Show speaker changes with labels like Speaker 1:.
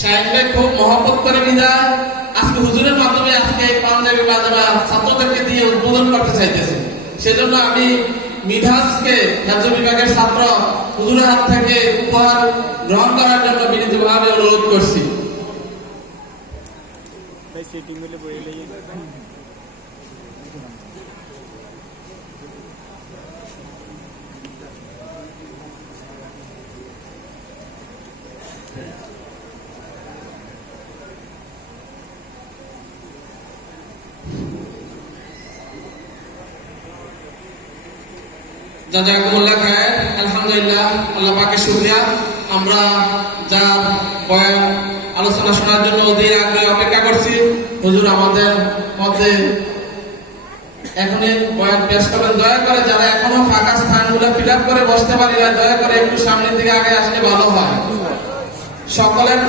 Speaker 1: শাহিন খুব মহব্বত করে বিদায় আজকে হুজুরের মাধ্যমে আজকে পাঞ্জাবি বাজাবা ছাত্রদেরকে দিয়ে উদ্বোধন করতে চাইতেছি। সেজন্য আমি মিধাসকে রাজ্য বিভাগের ছাত্র হুজুরের হাত থেকে উপহার গ্রহণ করার জন্য বিনীতভাবে অনুরোধ করছি। জাজাকুমুল্লাহ খায়ের, আলহামদুলিল্লাহ, আল্লাহ পাকে শুকরিয়া। আমরা যা বয়ান আলোচনা শোনার জন্য অধীর আগ্রহে অপেক্ষা করছি, হুজুর আমাদের মধ্যে এখনই বয়ান পেশ করবেন দয়া করে যারা এখনও ফাঁকা স্থানগুলো ফিল করে বসতে পারি না, দয়া করে একটু সামনের দিকে আগে আসলে ভালো হয়। সকলের